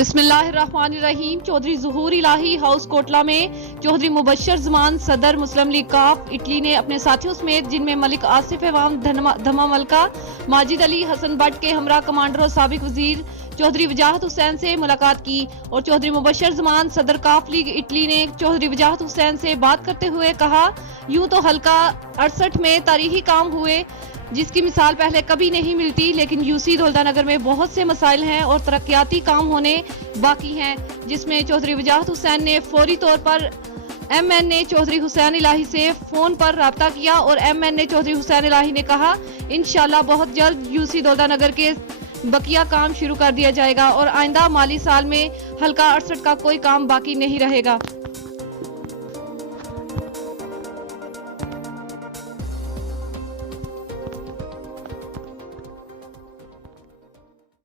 बिस्मिल्लाहिर्रहमानिर्रहीम। चौधरी ज़ुहूर इलाही हाउस कोटला में चौधरी मुबशर जमान सदर मुस्लिम लीग काफ इटली ने अपने साथियों समेत जिनमें मलिक आसिफ एवाम धमा मलका, माजिद अली हसन भट्ट के हमरा कमांडर और साबिक वजीर चौधरी वजाहत हुसैन से मुलाकात की और चौधरी मुबशर जमान सदर काफ लीग इटली ने चौधरी वजाहत हुसैन से बात करते हुए कहा, यूं तो हल्का 68 में तारीखी काम हुए जिसकी मिसाल पहले कभी नहीं मिलती, लेकिन यूसी दौलतानगर में बहुत से मसाइल हैं और तरक्याती काम होने बाकी हैं, जिसमें चौधरी वजाहत हुसैन ने फौरी तौर पर MNA चौधरी हुसैन इलाही से फोन पर राब्ता किया और MNA चौधरी हुसैन इलाही ने कहा, इंशाल्लाह बहुत जल्द यूसी दौलतानगर के बकिया काम शुरू कर दिया जाएगा और आइंदा माली साल में हल्का 68 का कोई काम बाकी नहीं रहेगा।